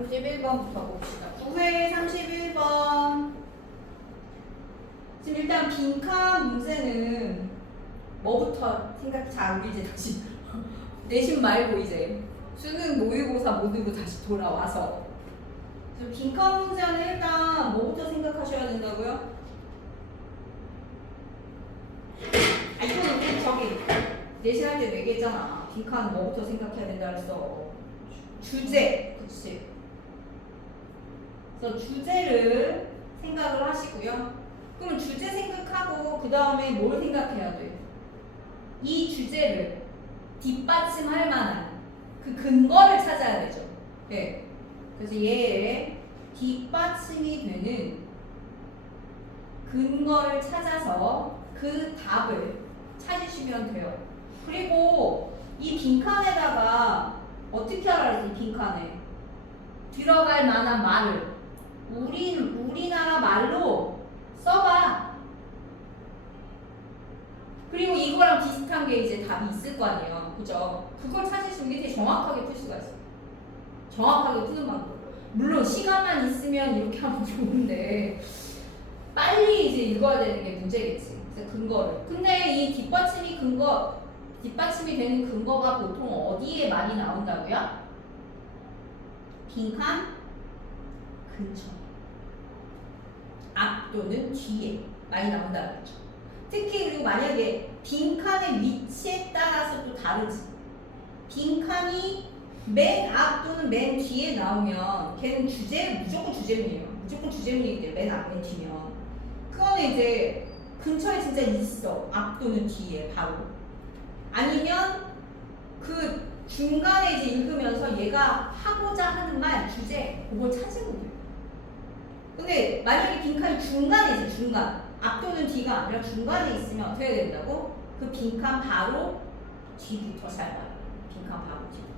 31번부터 봅시다. 9회 31번. 지금 일단 빈칸 문제는 뭐부터 생각, 자, 우리 이제 다시 내신 말고 이제 수능 모의고사 모드로 다시 돌아와서 빈칸 문제는 일단 뭐부터 생각하셔야 된다고요? 아, 이거는 저기 내신할 때 얘기했잖아. 빈칸 뭐부터 생각해야 된다 그랬어. 주제, 그치? 그래서 주제를 생각을 하시고요. 그럼 주제 생각하고 그 다음에 뭘 생각해야 돼? 이 주제를 뒷받침할 만한 그 근거를 찾아야 되죠. 네. 그래서 얘의 뒷받침이 되는 근거를 찾아서 그 답을 찾으시면 돼요. 그리고 이 빈칸에다가 어떻게 알아야 돼? 이 빈칸에 들어갈 만한 말을 우리나라 말로 써봐. 그리고 이거랑 비슷한 게 이제 답이 있을 거 아니에요. 그죠? 그걸 찾으시면 이게 되게 정확하게 풀 수가 있어요. 정확하게 푸는 방법. 물론 시간만 있으면 이렇게 하면 좋은데 빨리 이제 읽어야 되는 게 문제겠지. 그래서 근거를. 근데 이 뒷받침이 되는 근거가 보통 어디에 많이 나온다고요? 빈칸 근처. 앞 또는 뒤에 많이 나온다는 거죠. 특히 그리고 만약에 빈칸의 위치에 따라서 또 다르지. 빈칸이 맨 앞 또는 맨 뒤에 나오면 걔는 무조건 주제문이에요. 무조건 주제문이기 때문에 맨 앞, 맨 뒤면. 그거는 이제 근처에 진짜 있어. 앞 또는 뒤에 바로. 아니면 그 중간에 이제 읽으면서 얘가 하고자 하는 말, 주제, 그걸 찾으면 돼요. 근데 만약에 빈칸이 중간에 있어, 중간. 앞 또는 뒤가 아니라 중간에 있으면 어떻게 해야 된다고? 그 빈칸 바로 뒤부터 잘 봐요. 빈칸 바로 뒤부터.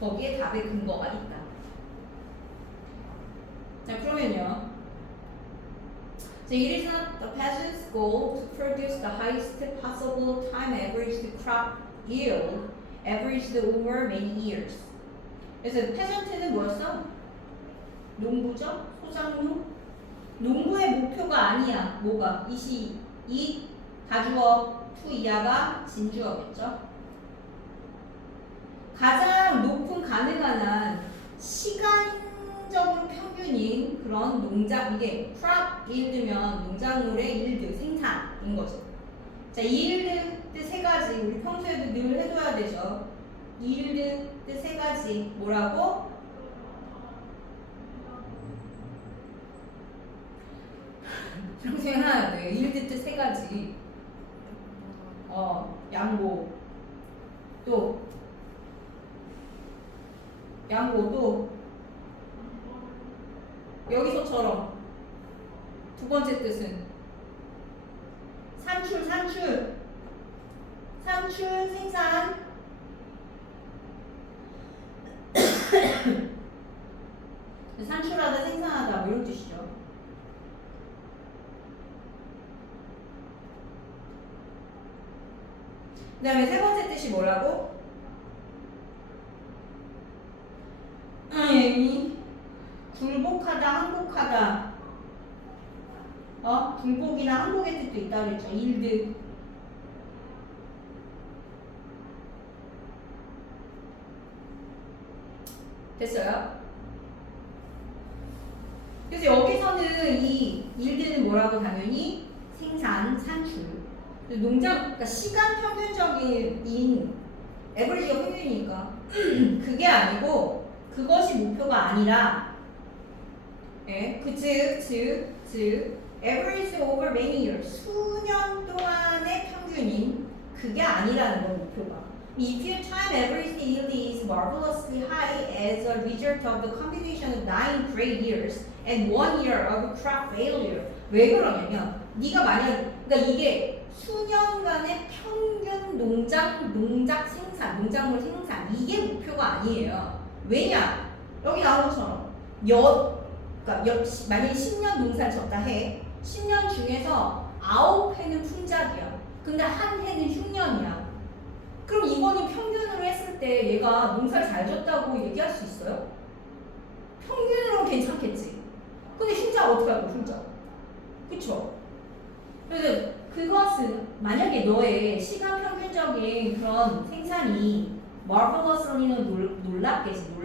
거기에 답의 근거가 있다. 자, 그러면요. So it is not the peasant's goal to produce the highest possible time averaged crop yield averaged over many years. 그래서 peasant는 뭐였어? 농부죠? 소작농? 농부의 목표가 아니야. 뭐가? 이 가주어 투 이하가 진주어겠죠? 가장 높은 가능한 한 시간적으로 평균인 그런 농작, 이게 crop yield면 농작물의 yield, 생산인 거죠. 자, yield 뜻 세 가지 우리 평소에도 늘 해줘야 되죠. yield 뜻 세 가지 뭐라고? 평소에 하나 돼. yield 뜻 세 가지. 양보 또 여기서처럼 두 번째 뜻은 산출 생산 산출하다 생산하다 뭐 이런 뜻이죠. 그 다음에 세 번째 뜻이 뭐라고? 굴복하다, 항복하다. 굴복이나 항복의 뜻도 있다고 그랬죠. 일드. 됐어요? 그래서 여기서는 이 일드는 뭐라고 당연히 생산, 산출. 그러니까 시간 평균적인 에버리지가 평균이니까 그게 아니고 그것이 목표가 아니라 즉 average over many years 수년 동안의 평균인 그게 아니라는 건 목표가. If your time average yield is marvelously high as a result of the combination of 9 great years and 1 year of crop failure. 왜 그러냐면 네가 만약 그러니까 이게 수년간의 평균 농작 생산, 농작물 생산 이게 목표가 아니에요. 왜냐? 여기 나온 것처럼 그러니까 만약에 10년 농사를 졌다 해. 10년 중에서 9해는 풍작이야. 근데 한 해는 흉년이야. 그럼 이거는 평균으로 했을 때 얘가 농사를 잘 졌다고 얘기할 수 있어요? 괜찮겠지. 근데 흉자가 어떻게 할까, 흉자. 그쵸? 그래서 그것은 만약에 너의 시간 평균적인 그런 생산이 marvelously는 놀랍게지,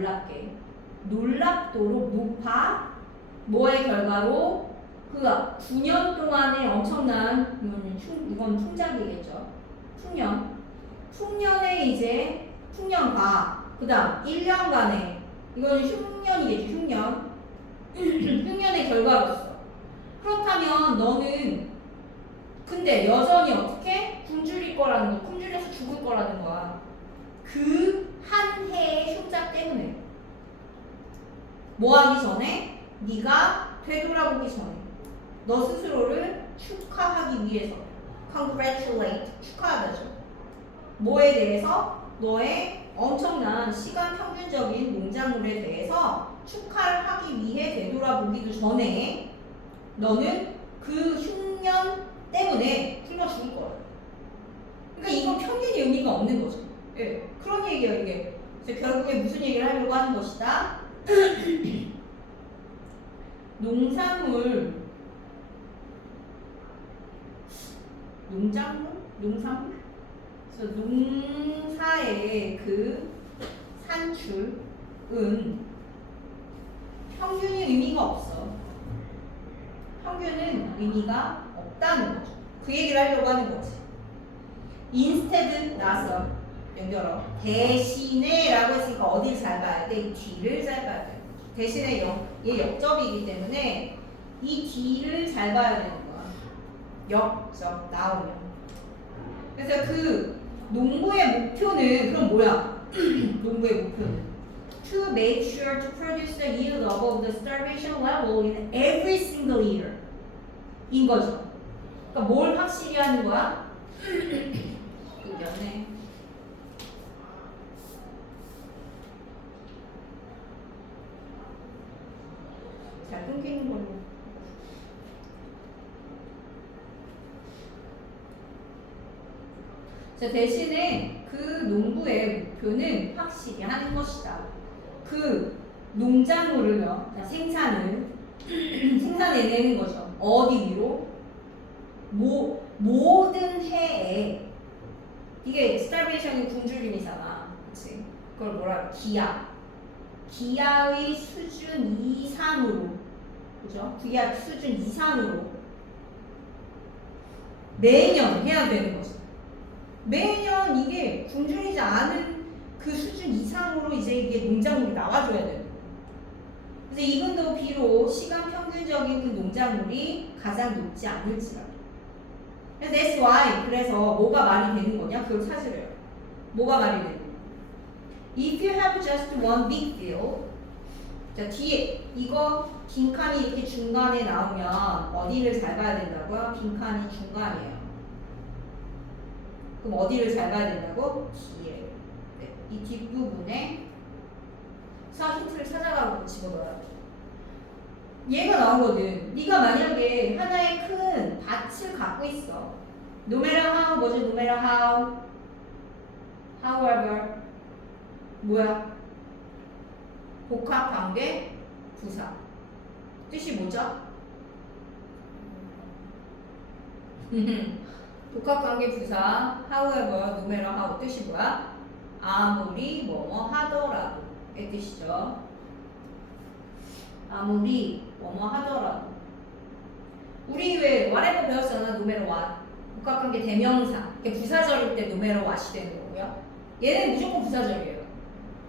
놀랍도록 높아. 뭐의 결과로 그 9년 동안의 엄청난 이건 풍작이겠죠. 풍년의 이제 풍년과 그다음 1년간의 이건 흉년이겠죠. 흉년의 결과로서. 그렇다면 너는 근데 여전히 어떻게 굶주릴 거라는 거, 굶주려서 죽을 거라는 거야. 그 한 해의 흉작 때문에. 뭐 하기 전에? 네가 되돌아보기 전에. 너 스스로를 축하하기 위해서. congratulate, 축하하다죠. 뭐에 대해서? 너의 엄청난 시간 평균적인 농작물에 대해서 축하를 하기 위해 되돌아보기도 전에 너는 그 흉년 때문에 굶어 죽을 거야. 그러니까 이건 평균이 의미가 없는 거죠. 예, 그런 얘기예요, 이게. 그래서 결국에 무슨 얘기를 하려고 하는 것이다? 농작물. 그래서 농사의 그 산출은 평균이 의미가 없어. 평균은 의미가 없다는 거죠. 그 얘기를 하려고 하는 거지. instead 나서 연결어. 대신에 라고 했으니까 어디를 잘 봐야 돼? 이 뒤를 잘 봐야 돼. 대신에 얘 역접이기 때문에 이 뒤를 잘 봐야 되는 거야. 역접 나오면. 그래서 그 농부의 목표는 그럼 뭐야? 농부의 목표는 to make sure to produce the yield above the starvation level in every single year 인 거죠. 그러니까 뭘 확실히 하는 거야? 연애. 잘 끊기는 걸로. 자, 대신에 그 농부의 목표는 확실히 하는 것이다. 그 농작물을요, 생산해내는 거죠. 어디 위로? 모든 해에. 이게 starvation이 굶주림이잖아. 그치? 그걸 뭐라 그래? 기아의 수준 이상으로. 그죠? 기아 수준 이상으로. 매년 해야 되는 거죠. 매년 이게 굶주리지 않은 그 수준 이상으로 이제 이게 농작물이 나와줘야 되는 거예요. 그래서 이분도 비록 시간 평균적인 그 농작물이 가장 높지 않을지라도. 그래서 that's why. 그래서 뭐가 말이 되는 거냐? 그걸 찾으래요. 뭐가 말이 되는 거냐? If you have just one big field. 자, 뒤에 이거 빈칸이 이렇게 중간에 나오면 어디를 잘 봐야 된다고요? 빈칸이 중간이에요. 그럼 어디를 잘 봐야 된다고? 뒤에. 네, 이 뒷부분에 힌트를 찾아가고 집어넣어야 돼. 얘가 나오거든. 네가 만약에 하나의 큰 밭을 갖고 있어. No matter how, 뭐죠? No matter how, however, 뭐야? 복합관계 부사. 뜻이 뭐죠? 복합관계 부사 however, no matter how 뜻이 뭐야? 아무리 뭐뭐 하더라도 의 뜻이죠. 아무리 뭐뭐 하더라도. 우리 왜 whatever 배웠잖아. no matter what. 복합관계 대명사. 부사절일 때 no matter what이 되는 거고요. 얘는 무조건 부사절이에요.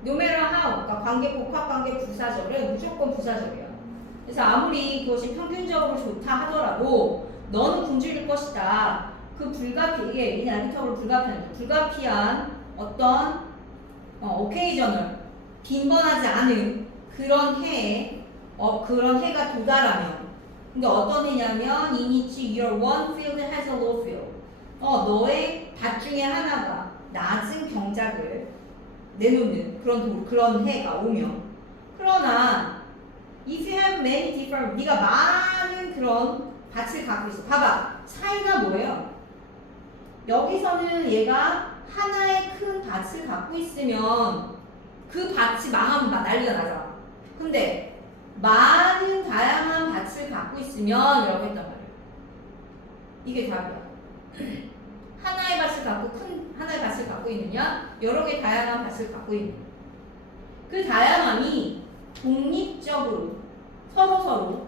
no matter how. 그러니까 복합관계 부사절은 무조건 부사절이에요. 그래서 아무리 그것이 평균적으로 좋다 하더라도 너는 굶주릴 것이다. 그 이게 인아비터블 불가피한 어떤 occasional 빈번하지 않은 그런 해에 그런 해가 도달하면. 그러니까 어떤 해냐면 in each year one field has a low field. 너의 밭 중에 하나가 낮은 경작을 내놓는 그런 해가 오면. 그러나 if you have many different, 네가 많은 그런 밭을 갖고 있어. 봐봐. 차이가 뭐예요? 여기서는 얘가 하나의 큰 밭을 갖고 있으면 그 밭이 망하면 난리가 나잖아. 근데 많은 다양한 밭을 갖고 있으면 이라고 했단 말이에요. 이게 답이야. 하나의 밭을 갖고 하나의 밭을 갖고 있느냐, 여러 개 다양한 밭을 갖고 있느냐. 그 다양함이 독립적으로 서로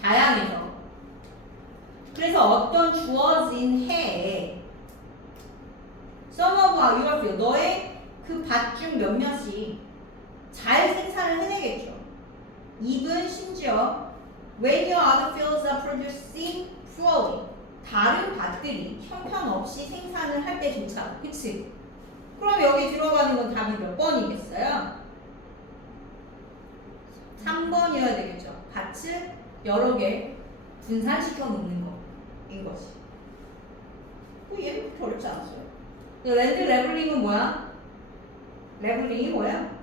다양해서, 그래서 어떤 주어진 해에 some of your field, 너의 그 밭 중 몇몇이 잘 생산을 해내겠죠. even 심지어 when your other fields are producing poorly, 다른 밭들이 형편없이 생산을 할 때조차. 그치? 그럼 여기 들어가는 건 답이 몇 번이겠어요? 3번이어야 되겠죠. 밭을 여러 개 분산시켜 놓는 거인 것이. 얘는 그렇게 어렵지 않았어요. 랜드 레블링은 뭐야? 레블링이 뭐야?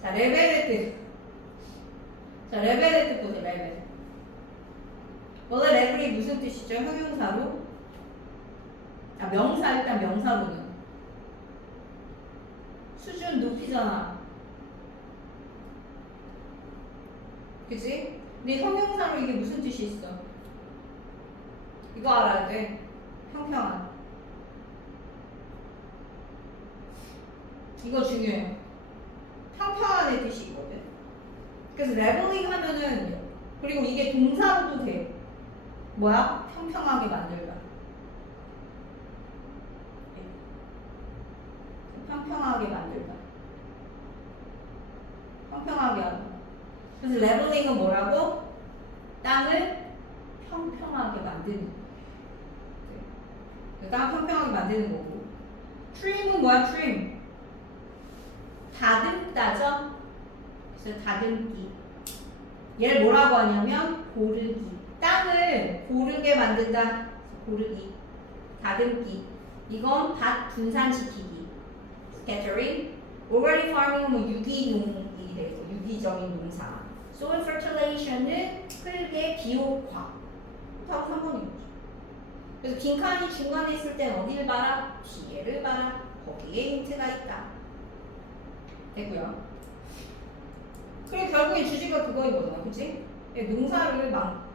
자, 레벨의 뜻. 자, 레벨의 뜻 보세요, 레벨. 원래 레벨이 무슨 뜻이죠? 형용사로? 아, 명사, 일단 명사로는. 수준 높이잖아. 그치? 근데 형용사로 이게 무슨 뜻이 있어? 이거 알아야 돼. 평평한. 이거 중요해요. 평평한의 뜻이 있거든. 그래서 레벨링 하면은, 그리고 이게 동사로도 돼. 뭐야? 평평하게 만들다. 평평하게 만들다. 평평하게 하다. 그래서 레벨링은 뭐라고? 땅을 평평하게 만드는. 땅을 평평하게 만드는 거고. 트림은 뭐야? 트림. 다듬다죠? 그래서 다듬기. 얘를 뭐라고 하냐면 고르기. 땅을 고르게 만든다. 고르기. 다듬기. 이건 밭 분산시키기. scattering. already farming은 뭐 유기농이 되고 유기적인 농사. soil fertilation은 흙의 비옥화. 답은 3번인 거죠. 그래서 빈칸이 중간에 있을 땐 어디를 봐라? 뒤에를 봐라. 거기에 힌트가 있다. 됐고요. 그리고 결국에 주제가 그거인 거잖아, 그치? 농사를 막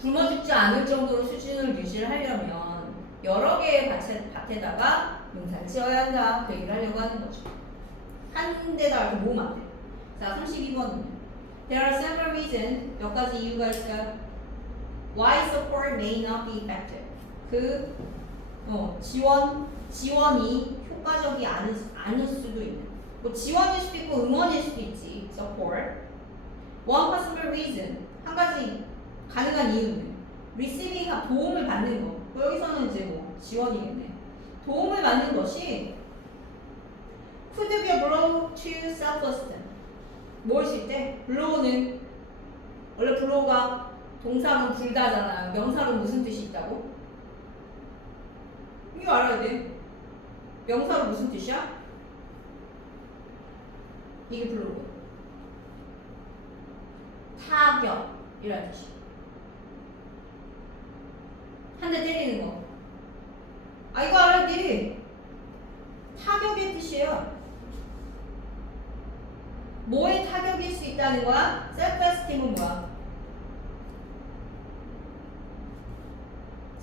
굶어 죽지 않을 정도로 수준을 유지를 하려면 여러 개의 밭에다가 농사를 지어야 한다. 그 얘기를 하려고 하는 거죠. 한 데다가 이렇게 모으면 안 돼. 자, 32번은요. There are several reasons, 몇 가지 이유가 있어요. Why support may not be effective. 지원이 효과적이 않을 수도 있는. 뭐 지원일 수도 있고 응원일 수도 있지. support. One possible reason. 한 가지 가능한 이유는 receiving 도움을 받는 거. 뭐 여기서는 이제 뭐 지원이겠네. 도움을 받는 것이 could be a blow to self-esteem. 무엇일 때? blow는 원래 blow가 동사는 불다잖아요. 명사로 무슨 뜻이 있다고? 이거 알아야 돼. 명사로 무슨 뜻이야? 이게 블로우. 타격이라는 뜻이야. 한 대 때리는 거. 아, 이거 알아야 돼. 타격의 뜻이에요. 뭐에 타격일 수 있다는 거야? self-esteem은 뭐야?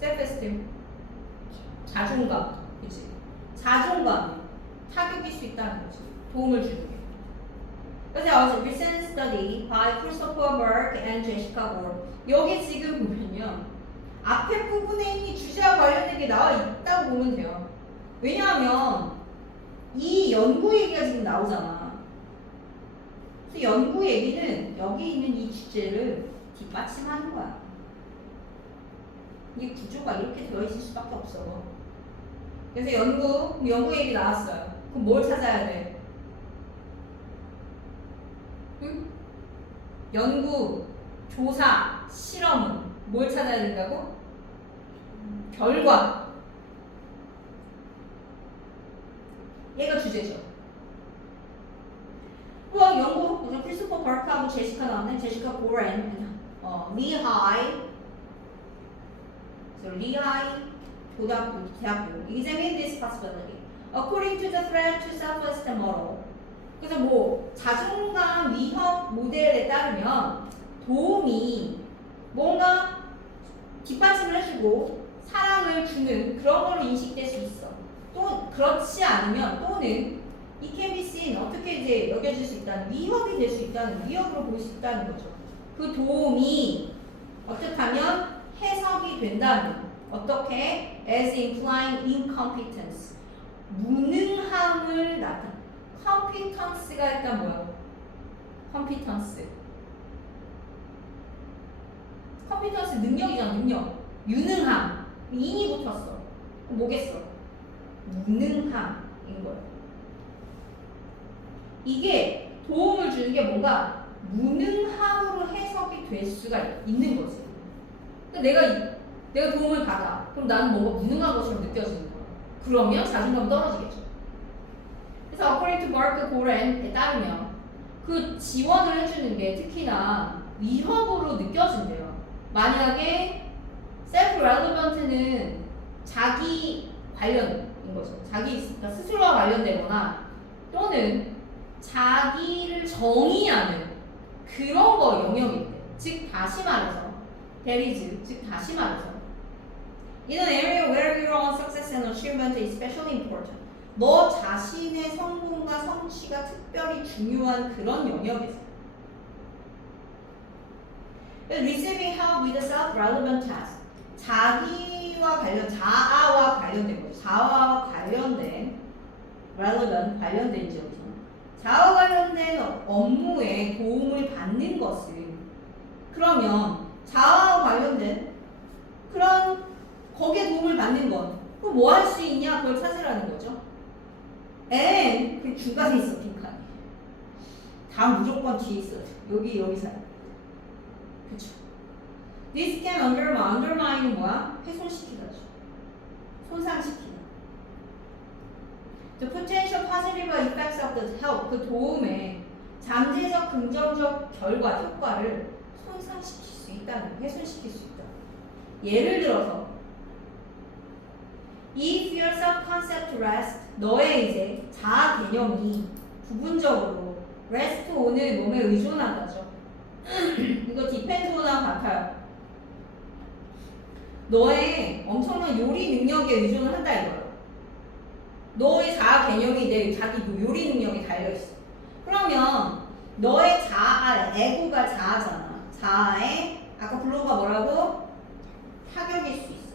self-esteem. 자존감. 그치? 자존감이 타격일 수 있다는 거지. 도움을 주는 게. 그래서 recent study by Christopher Burke and Jessica Gore. 여기 지금 보면요. 앞에 부분에 이미 주제와 관련된 게 나와 있다고 보면 돼요. 왜냐하면 이 연구 얘기가 지금 나오잖아. 그래서 연구 얘기는 여기 있는 이 주제를 뒷받침하는 거야. 이 구조가 이렇게 되어 있을 수밖에 없어. 그래서 연구 얘기 나왔어요. 그럼 뭘 찾아야 돼? 응? 연구, 조사, 실험은 뭘 찾아야 된다고? 결과. 얘가 주제죠. 연구, 크리스토퍼 버크하고 제시카 나왔네. 제시카 고렌, 리하이 고등학교, 대학교 examine this possibility. according to the threat to self-esteem model. 그래서 뭐 자존감 위협 모델에 따르면 도움이 뭔가 뒷받침을 해주고 사랑을 주는 그런 걸로 인식될 수 있어. 또 그렇지 않으면 또는 이 can be seen 어떻게 이제 여겨질 수 있다는 위협이 될 수 있다는 위협으로 볼 수 있다는 거죠. 그 도움이 어떻게 하면 해석이 된다면 어떻게 as implying incompetence 무능함을 나타. competence가 일단 뭐야? competence 능력이잖아. 능력. 유능함. 인이 붙었어. 뭐겠어? 무능함인 거예요. 이게 도움을 주는 게 뭔가 무능함으로 해석이 될 수가 있는 거지. 내가 도움을 받아. 그럼 나는 뭔가 무능한 것처럼 느껴지는 거야. 그러면 자존감이 떨어지겠죠. 그래서 according to Mark Goren에 따르면 그 지원을 해주는 게 특히나 위협으로 느껴진대요. 만약에 self-relevant는 자기 관련인 거죠. 그러니까 스스로와 관련되거나 또는 자기를 정의하는 그런 거 영역인데, 즉 다시 말해서 다시 말해서 in an area where your own success and achievement is especially important. 너 자신의 성공과 성취가 특별히 중요한 그런 영역에서 receiving help with a self-relevant task. 자아와 관련된 거죠. 자아와 관련된 relevant 관련된 지역에서 자아와 관련된 업무에 도움을 받는 것은 그러면 자아와 관련된 그런 거기에 도움을 받는 건 그럼 뭐 할 수 있냐 그걸 찾으라는 거죠. and 그 중간에 있어 빈칸이. 다 무조건 뒤에 있어. 여기서. 그쵸. This can undermine은 뭐야? 훼손시키다죠. 손상시키다. The potential positive effects of the help 그 도움의 잠재적 긍정적 결과 효과를 손상시킬 수 있다는 거, 훼손시킬 수 있다. 예를 들어서 if your self-concept rests 너의 이제 자아 개념이 부분적으로 rest on은 몸에 의존하다죠. 이거 depend on랑 같아요. 너의 엄청난 요리 능력에 의존을 한다 이거예요. 너의 자아 개념이 내 자기 요리 능력에 달려있어. 그러면 너의 자아, 에고가 자아잖아. 자아에 아까 블로그가 뭐라고? 타격일 수 있어.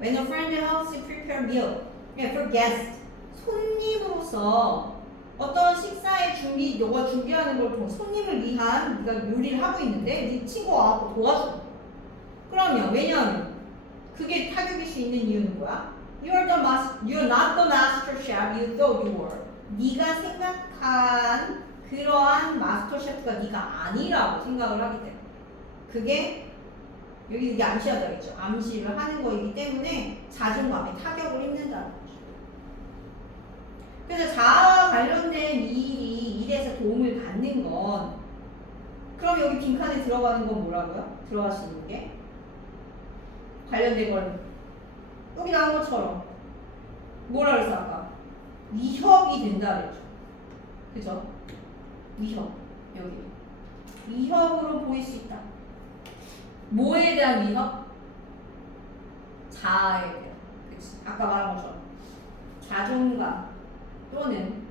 When a friend helps you prepare meal for guests 손님으로서 어떤 식사의 너가 준비하는 걸 보면 손님을 위한 네가 요리를 하고 있는데 네 친구가 와서 도와줘. 그러면 왜냐하면 그게 타격일 수 있는 이유는 뭐야? You're not the master chef you thought you were. 네가 생각한 그러한 마스터 셰프가 네가 아니라고 생각을 하기 때문에 그게 여기 이게 암시하다겠죠. 암시를 하는 거이기 때문에 자존감에 타격을 입는다는 거죠. 그래서 자아와 관련된 일에서 도움을 받는 건 그럼 여기 빈칸에 들어가는 건 뭐라고요? 들어갈 수 있는 게 관련된 건 여기 나온 것처럼 뭐라 그랬어 아까? 위협이 된다 그랬죠. 그죠? 위협 여기 위협으로 보일 수 있다. 뭐에 대한 위협? 자아에 대한. 그치? 아까 말한 것처럼 자존감 또는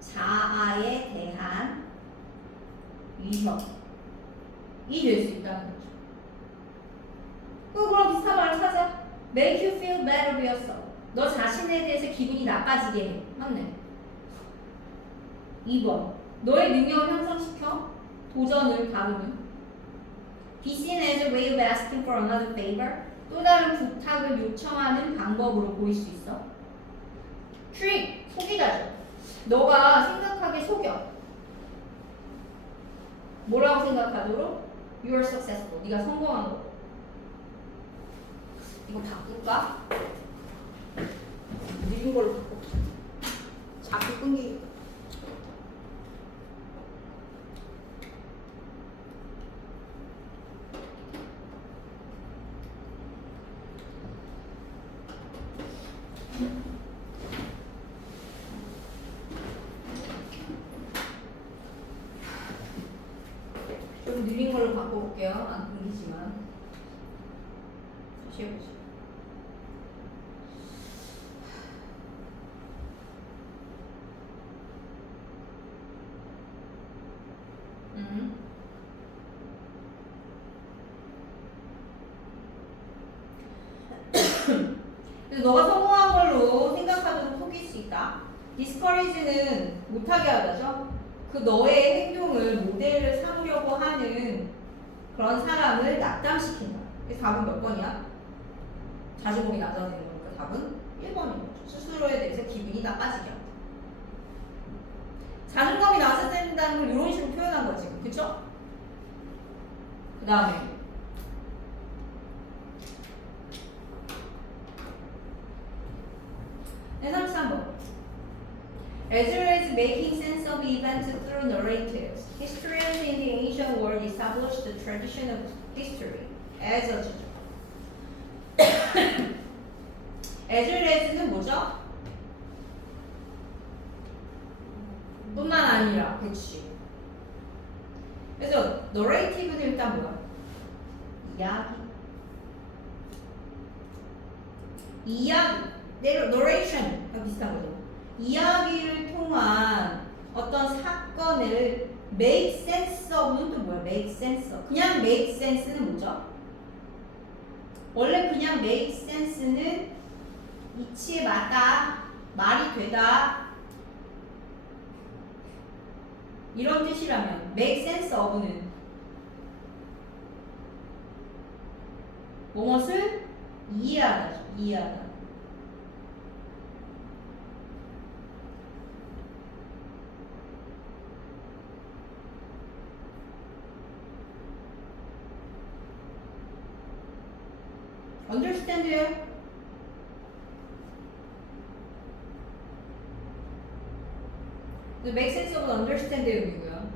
자아에 대한 위협이 될 수 있다는 거죠. 그럼 비슷한 말을 찾아. Make you feel better about yourself. 너 자신에 대해서 기분이 나빠지게 해. 맞네. 2번. 너의 능력을 향상시켜. 도전을 다루는. Be seen as a way of asking for another favor. 또 다른 부탁을 요청하는 방법으로 보일 수 있어. Trick. 속이다죠. 너가 생각하게 속여. 뭐라고 생각하도록? You are successful. 네가 성공한 거. 이거 바꿀까? 느린 걸로 바꿀까? 자꾸 끊기. 좀 느린 걸로 바꿔볼게요. 안 끊기지만. 다시 해보죠. 그래서 너가 성공한 걸로 생각하도록 속일 수 있다. discourage는 못하게 하다죠. 그 너의 행동을 모델을 삼으려고 하는 그런 사람을 낙담시킨다. 그래서 답은 몇 번이야? 자주복이 낮아지는 거니까 답은 1번인 거죠. 스스로에 대해서 기분이 나빠지게 한다. 자존감이 낮아진다는 걸 이런 식으로 표현한 거지. 그쵸? 그 다음에 네, 33번. As well as making sense of events through narratives, historians in the ancient world established the tradition of history as a as well as는 뭐죠? 뿐만 아니라, 그치. 그래서 narrative는 일단 뭐야? 이야기. narration과 비슷한 거죠. 이야기를 통한 어떤 사건을 make sense of는 또 뭐야? make sense of. 그냥 make sense는 뭐죠? 원래 그냥 make sense는 이치에 맞다, 말이 되다 이런 뜻이라면 make sense of는 무엇을 이해하다죠. 이해하다. understand요? make sense of understand의 의미고요.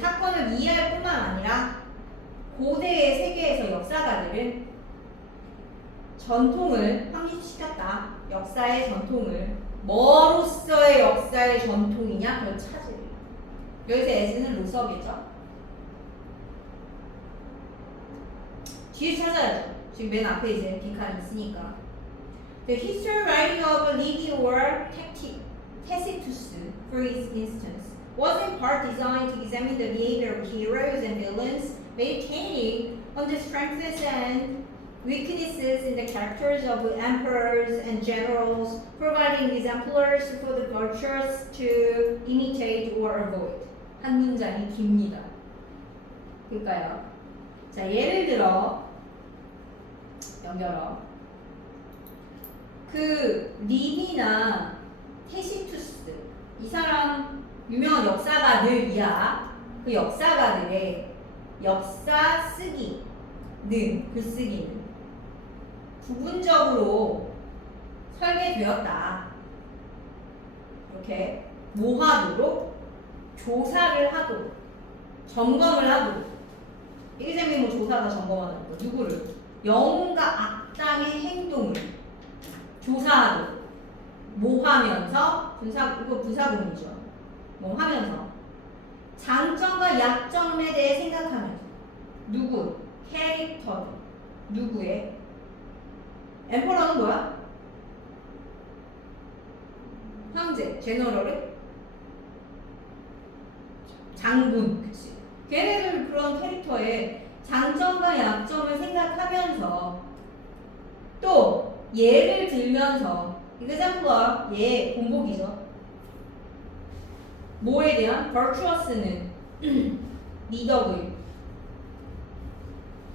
사건을 이해할 뿐만 아니라 고대의 세계에서 역사가들은 전통을 확립시켰다. 역사의 전통을 뭐로서의 역사의 전통이냐? 그걸 찾으래요. 여기서 as는 로서겠죠? 뒤에 찾아야죠. 지금 맨 앞에 이제 빈칸이 있으니까. The history writing of Livy or Tacitus, for instance, was in part designed to examine the behavior of heroes and villains, meditating on the strengths and weaknesses in the characters of emperors and generals, providing exemplars for the virtuous to imitate or avoid. 한 문장이 깁니다. 볼까요? 자, 예를 들어 연결어. 그 리비나 테시투스 이 사람 유명한 역사가들이야. 그 역사가들의 역사 쓰기는 글쓰기는 부분적으로 설계되었다. 이렇게 뭐 하도록? 조사를 하도록, 점검을 하도록. 이게 뭐 조사가 점검하는 거. 누구를? 영웅과 악당의 행동을 조사하도록. 뭐 하면서? 이거 분사구문이죠. 뭐 하면서? 장점과 약점에 대해 생각하면서. 누구? 캐릭터. 누구의? 엠퍼러는 뭐야? 황제, 제너럴은? 장군, 그치? 걔네들 그런 캐릭터의 장점과 약점을 생각하면서 또 예를 들면서 example, 예, 본보기죠. 뭐에 대한? virtuous는 미덕의,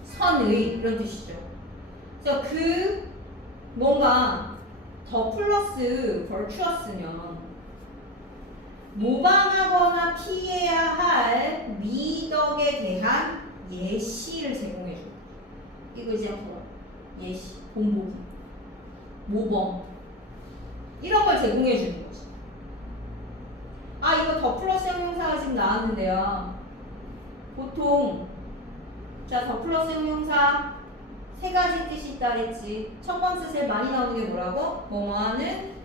선의 이런 뜻이죠. 그래서 그 뭔가 더 플러스 virtuous면 모방하거나 피해야 할 미덕에 대한 예시를 제공해줘. 이거 이제 뭐야? 예시, 본보기, 모범 이런 걸 제공해주는 거지. 아, 이거 더 플러스 형용사가 지금 나왔는데요. 보통 자, 더 플러스 형용사 세 가지 뜻이 있다 그랬지. 첫 번째 제일 많이 나오는 게 뭐라고? 뭐뭐하는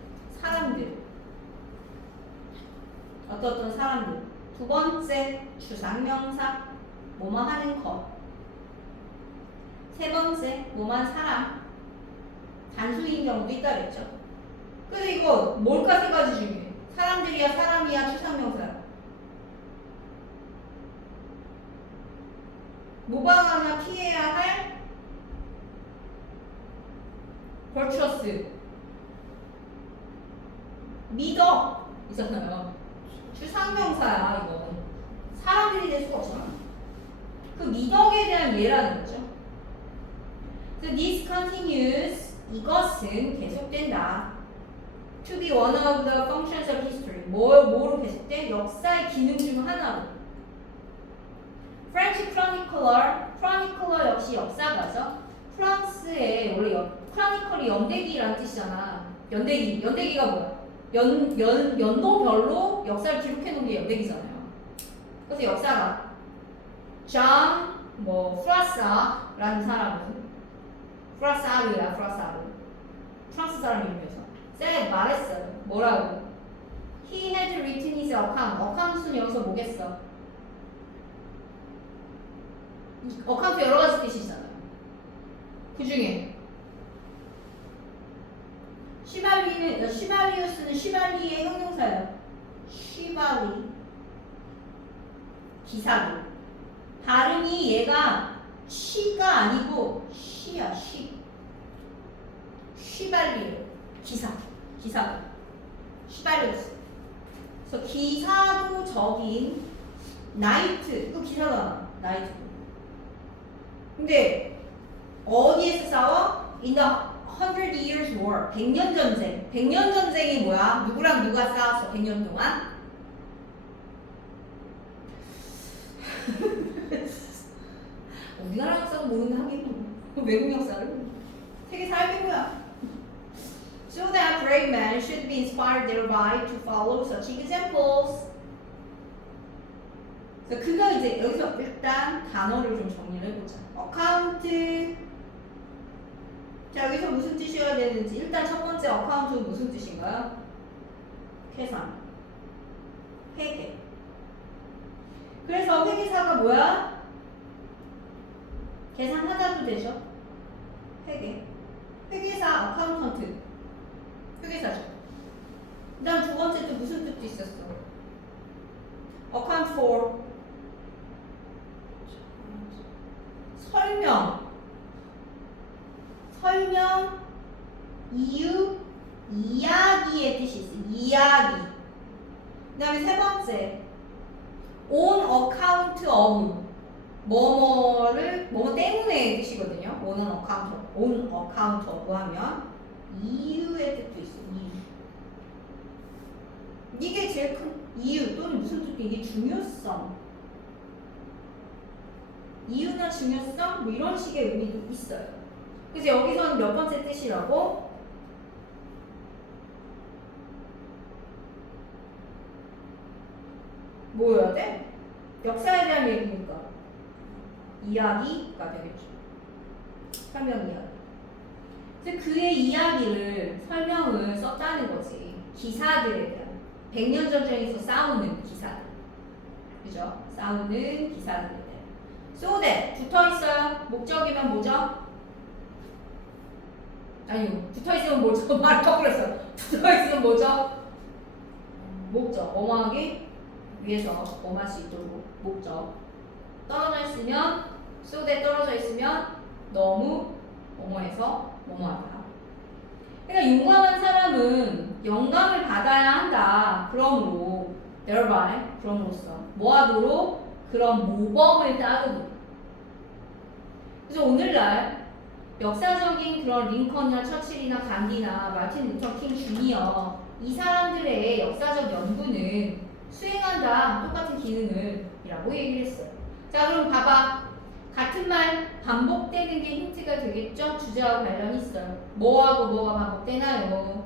사람들. 어떤 사람들. 두 번째 주상명사. 뭐뭐 하는 것. 세 번째, 뭐만 사람. 단수인 경우도 있다 그랬죠. 그래서 이거 뭘까 세 가지 중에 사람들이야, 사람이야, 추상명사야. 뭐가 하나 피해야 할 virtuous 믿어 있잖아요. 추상명사야 이건. 사람들이 될 수가 없잖아. 그 미덕에 대한 예라는 거죠. So this continues. 이것은 계속된다. To be one of the functions of history. 뭐로 계속돼? 역사의 기능 중 하나로. French chronicler. chronicler 역시 역사가죠. 프랑스의 원래 chronicle이 연대기라는 뜻이잖아. 연대기가 뭐야? 연도별로 역사를 기록해 놓은 게 연대기잖아요. 그래서 역사가 장 프라사라는 사람은 프라사르야 프라사르 프랑스 사람 이름이어서 said 말했어요. 뭐라고? He had written his account. 어카운트는 여기서 뭐겠어? 어카운트 여러 가지 뜻이잖아요. 그 중에 시발리우스는 시발리의 형용사예요. 시발리 기사도. 발음이 얘가 시가 아니고 시야 시. 시발리에요. 기사도. 시발리우스. 그래서 기사도 적인 나이트. 그 기사잖아. 나이트. 근데 어디에서 싸워? In the 100 Years War. 100년 전쟁. 100년 전쟁이 뭐야? 누구랑 누가 싸웠어? 100년 동안? 우리나라 역사도 모르는 하긴 외국 역사를 세계 살겠고요. So that brave men should be inspired thereby to follow such examples. 그래서 그가 이제 여기서 일단 단어를 좀 정리를 해보자. 어카운트. 자 여기서 무슨 뜻이어야 되는지 일단 첫 번째 어카운트는 무슨 뜻인가요? 계산, 회계. 그래서 회계사가 뭐야? 계산하자도 되죠. 회계사, 어카운턴트. 회계사죠. 그 다음 두 번째 또 무슨 뜻도 있었어? account for. 설명, 이유, 이야기의 뜻이 있어. 이야기. 그 다음에 세 번째 on account of. 뭐뭐 때문에 뜻이거든요. on account of 하면 이유의 뜻도 있어. 이유. 이게 제일 큰 이유 또는 무슨 뜻도 이게 중요성. 이유나 중요성 뭐 이런 식의 의미도 있어요. 그래서 여기서는 몇 번째 뜻이라고? 뭐여야 돼? 역사에 대한 얘기니까 이야기가 되겠죠. 설명 이야기. 그래서 그의 이야기를 설명을 썼다는 거지. 기사들에 대한 100년 전쟁에서 싸우는 기사들. 그죠? 싸우는 기사들에 대한. So that 붙어있어요. 목적이면 뭐죠? 아니요. 붙어있으면 뭐죠? 말 거꾸로 했어요. 붙어있으면 뭐죠? 목적. 뭐뭐하기 위해서 뭐할 수 있도록 목적. 떨어져 있으면 so that 떨어져 있으면 너무 뭐뭐해서 뭐뭐하다. 그러니까 용감한 사람은 영감을 받아야 한다. 그러므로 thereby 그럼으로써 뭐하도록 그런 모범을 따르도록. 그래서 오늘날 역사적인 그런 링컨이나 처칠이나 간디나 마틴 루터 킹 주니어 이 사람들의 역사적 연구는 수행한다. 똑같은 기능을 이라고 얘기를 했어요. 자 그럼 봐봐. 같은 말 반복되는 게 힌트가 되겠죠? 주제와 관련이 있어요. 뭐하고 뭐가 반복되나요?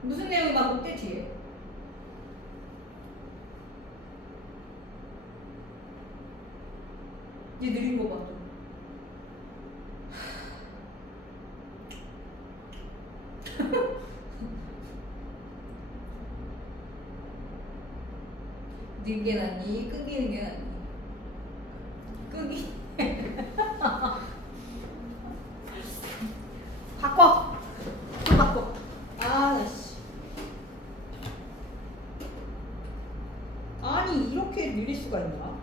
무슨 내용이 반복돼 뒤에? 얘 느린 거 봐 또. 는 게 낫니? 끊기는 게 낫니? 끊기. 바꿔. 또 바꿔. 아, 나 씨. 아니 이렇게 밀릴 수가 있나?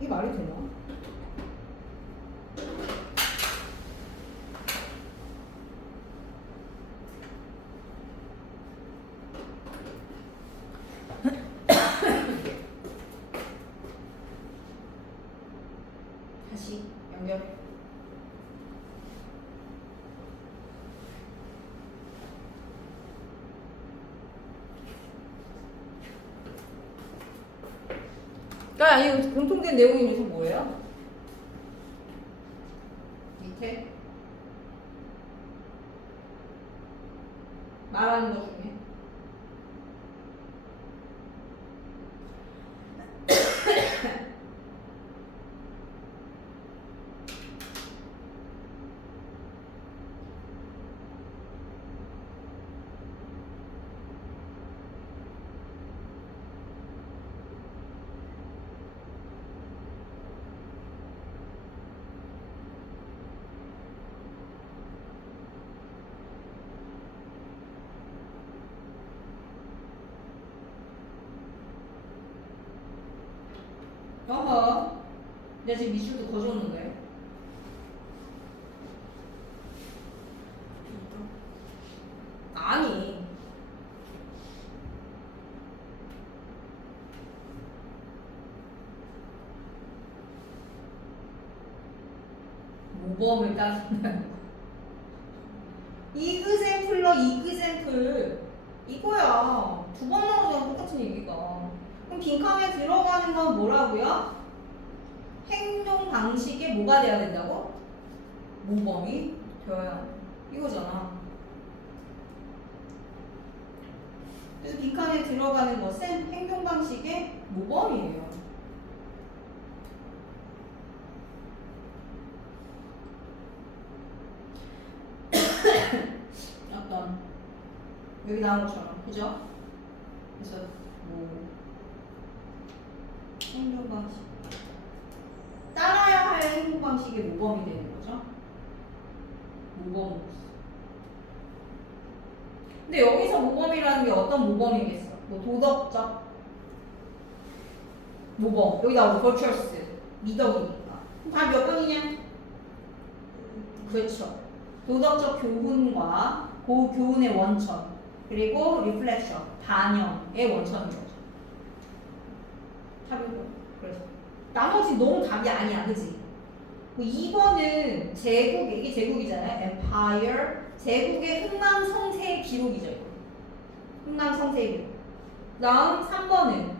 이게 말이 되나? 다시 연결해. 아니 공통된 내용이 여기서 뭐예요? 밑에 말하는 것 중에 어허 내가 지금 미술도 거줬는데 아니 모범을 따진다는 거 이그샘플러 이그샘플 이거야 두 번 나오잖아 똑같은 얘기가 그럼 빈칸에 들어가는 건 뭐라고요? 행동 방식에 뭐가 돼야 된다고? 모범이 되어야 한다. 이거잖아. 그래서 빈칸에 들어가는 것은 행동 방식의 모범이에요. 어떤 여기 나온 것처럼 그죠? 그래서 뭐 행동 방식 따라야 할 행동 방식의 모범이 되는 거죠. 모범. 근데 여기서 모범이라는 게 어떤 모범이겠어? 뭐 도덕적 모범. 여기 나오고 virtuous 미덕이니까. 다 몇 번이냐? 그렇죠. 도덕적 교훈과 그 교훈의 원천 그리고 reflection 반영의 원천인 거죠. 답이 그래서 나머지 너무 답이 아니야, 그지? 2번은 제국, 이게 제국이잖아요. empire, 제국의 흥망성쇠의 기록이죠. 이거. 흥망성쇠의 기록. 다음 3번은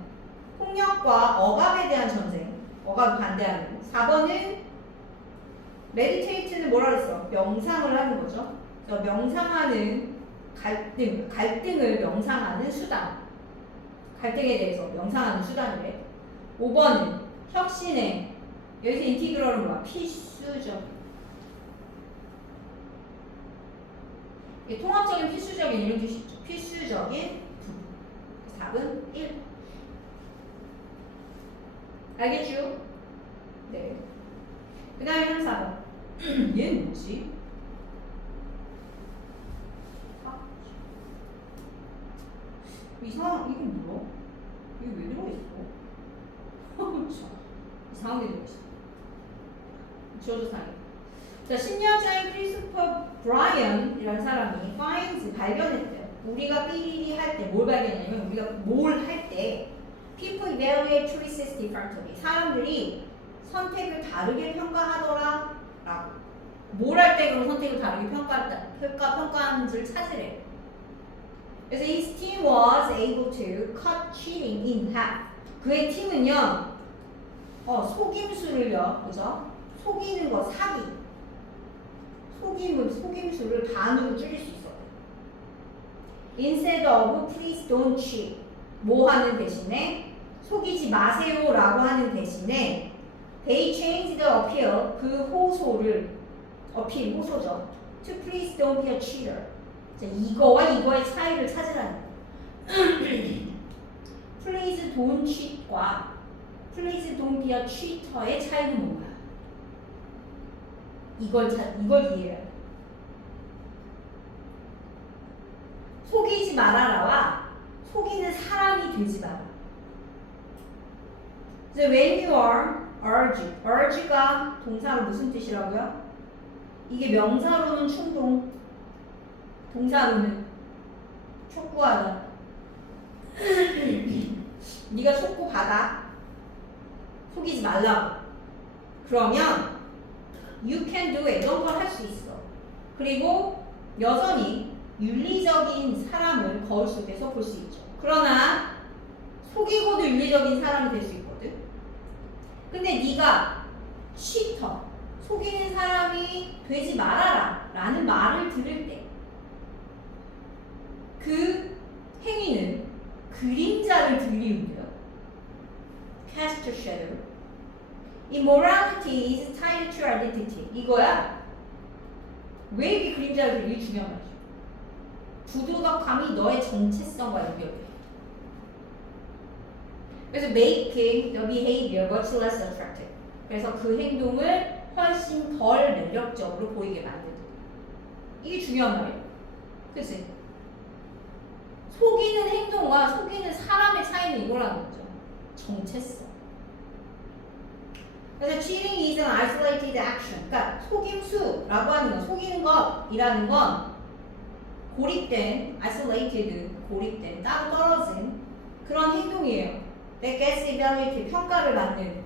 폭력과 억압에 대한 전쟁, 억압 반대하는 거. 4번은 meditate는 뭐라 그랬어? 명상을 하는 거죠. 그래서 명상하는 갈등을 명상하는 수단. 갈등에 대해서 명상하는 수단이래. 5번은 혁신의 여기서 인티그럴은 뭐야? 필수적. 통합적인 필수적인 이런 뜻이죠. 필수적인 부분. 답은 1. 알겠죠? 네. 그 다음에 4번. 얘는 뭐지? 이상, 이게 뭐야? 이게 왜 들어있어? 이상하게 들어있어. 지워조상이. 자, 심리학자인 크리스토퍼 브라이언이라는 사람이 finds 발견했대요. 우리가 삐리리 할 때 뭘 발견했냐면 우리가 뭘 할 때 people evaluate choices differently. 사람들이 선택을 다르게 평가하더라 라고. 뭘 할 때 그럼 선택을 다르게 평가하는지를 찾으래. 그래서 his team was able to cut cheating in half. 그의 팀은요, 속임수를요, 그죠? 속이는 거, 사기. 속임수를 반으로 줄일 수 있어. Instead of please don't cheat. 뭐 하는 대신에 속이지 마세요라고 하는 대신에 they changed the appeal 그 호소를 어필 호소죠. To please don't be a cheater. 자, 이거와 이거의 차이를 찾으라는 거예요. please don't cheat과 please don't be a cheater의 차이는 뭔가? 이걸 이해해야 돼. 속이지 말아라와 속이는 사람이 되지 마라. 그래서 when you are urge가 동사로 무슨 뜻이라고요? 이게 명사로는 충동, 동사로는 촉구하다. 네가 촉구받아. 속이지 말라고. 그러면 you can do it. 넌 그걸 할 수 있어. 그리고 여전히 윤리적인 사람을 거울 속에서 볼 수 있죠. 그러나 속이고도 윤리적인 사람이 될 수 있거든. 근데 네가 cheater, 속이는 사람이 되지 말아라 라는 말을 들을 때 그 행위는 그림자를 들이운대요. cast a shadow. Immorality is tied to identity. 이거야. 왜 이게 그림자를 들이? 중요한 말이죠. 부도덕함이 너의 정체성과 연결돼. 그래서 making the behavior much less attractive. 그래서 그 행동을 훨씬 덜 매력적으로 보이게 만드는. 이게 중요한 말이에요. 그치? 속이는 행동과 속이는 사람의 차이는 이거라는 거죠. 정체성. 그래서 cheating is an isolated action. 그러니까 속임수라고 하는 건, 속이는 것이라는 건 고립된, isolated, 고립된, 따로 떨어진 그런 행동이에요. that gets evaluated, 평가를 받는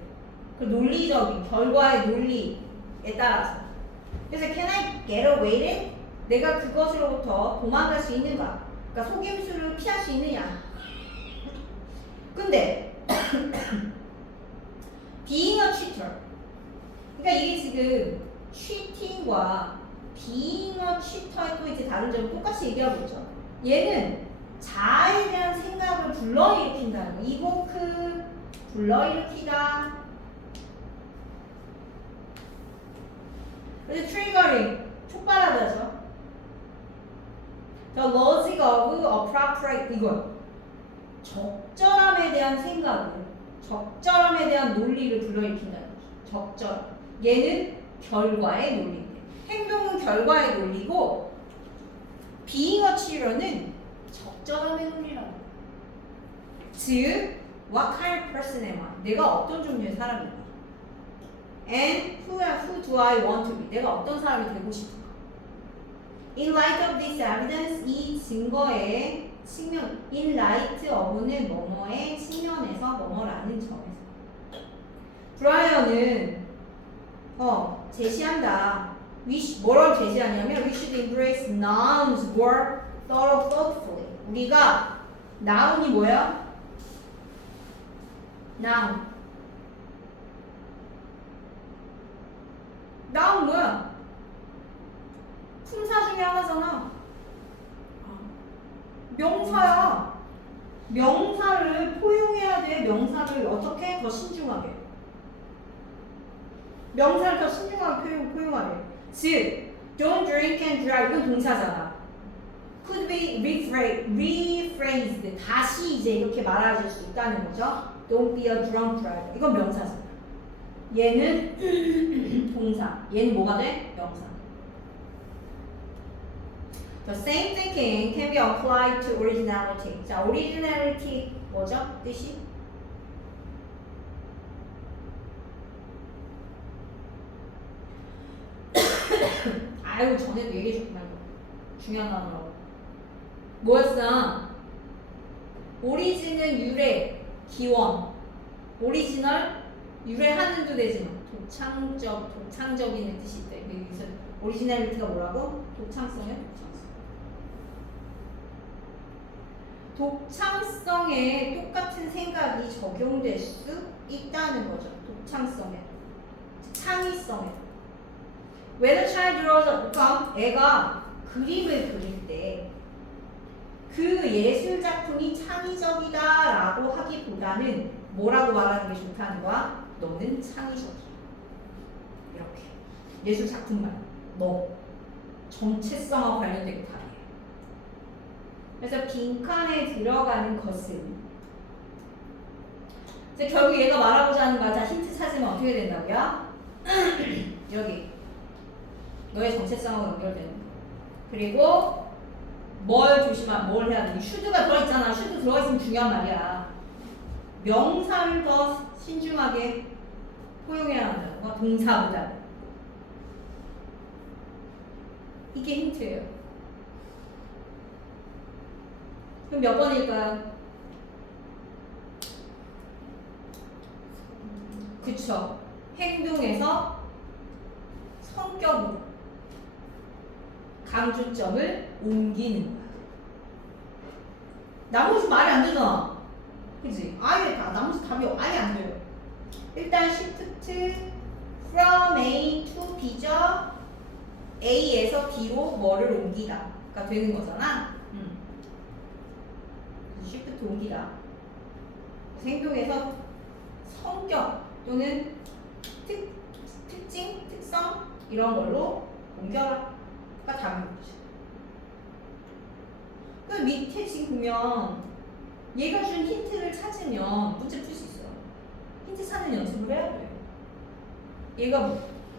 그 논리적인 결과의 논리에 따라서. 그래서 can I get away with it? 내가 그것으로부터 도망갈 수 있는가? 그러니까 속임수를 피할 수 있느냐? 근데 being a cheater, 그러니까 이게 지금 cheating과 being a cheater의 또 이제 다른 점은 똑같이 얘기하고 있죠. 얘는 자아에 대한 생각을 불러일으킨다는 거. evoke, 불러일으키다. 그래서 triggering, 촉발하다죠. The logic of appropriate, 이거 적절함에 대한 생각을, 적절함에 대한 논리를 불러일으킨다는 거죠. 적절함. 얘는 결과의 논리인데, 행동은 결과의 논리고 being a cheater는 적절함의 논리라고. 즉, what kind of person am I? 내가 어떤 종류의 사람인가? And who do I want to be? 내가 어떤 사람이 되고 싶은가? In light of this evidence, 이 증거의 측면, in light of는 뭐뭐의 측면에서 뭐뭐라는 점에서. 브라이언은 제시한다. 뭐라고 제시하냐면 we should embrace nouns more thoughtfully. 우리가 noun이 뭐야? noun. noun 뭐야? 품사 중에 하나잖아. 명사야. 명사를 포용해야 돼. 명사를 어떻게? 더 신중하게. 명사를 더 신중하게 포용하래. 즉, don't drink and drive. 이건 동사잖아. could be rephrased. 다시 이제 이렇게 말해줄 수 있다는 거죠. Don't be a drunk driver. 이건 명사잖아. 얘는 동사. 얘는 뭐가 돼? 명사. The same thinking can be applied to originality. 자, originality 뭐죠? 뜻이? 아유, 전에도 얘기해줬구만. 중요한 단어라고. 뭐였어? 오리진은 유래, 기원. 오리지널, 유래하는도 되지만 독창적인 뜻이 있대. 여기서 오리지널리티가 뭐라고? 독창성이야, 독창성에 똑같은 생각이 적용될 수 있다는 거죠. 독창성에, 창의성에. When a child draws a picture, 애가 그림을 그릴 때 그 예술 작품이 창의적이다라고 하기보다는 뭐라고 말하는 게 좋다는 거야? 너는 창의적이야. 이렇게 예술 작품만 너 정체성과 관련된 답이에요. 그래서 빈칸에 들어가는 것은 이제 결국 얘가 말하고자 하는 말, 자 힌트 찾으면 어떻게 된다고요? 여기 너의 정체성하고 연결되는 거. 그리고 뭘 뭘 해야 되니? 슈드가 들어있잖아. 슈드 들어있으면 중요한 말이야. 명사를 더 신중하게 포용해야 한다는 거. 동사보다. 이게 힌트예요. 그럼 몇 번일까요? 그쵸. 행동에서 성격으로 강조점을 옮기는 거야. 나머지 말이 안 되잖아. 그치? 아예 나머지 답이 아예 안 돼요. 일단 shift from A to B죠. A에서 B로 뭐를 옮기다가 되는 거잖아. shift 옮기다. 행동에서 성격 또는 특징, 특성 이런 걸로 옮겨라가 답인 거지. 그 밑에 지금 보면 얘가 준 힌트를 찾으면 문제 풀 수 있어요. 힌트 찾는 연습을 해야 돼요. 얘가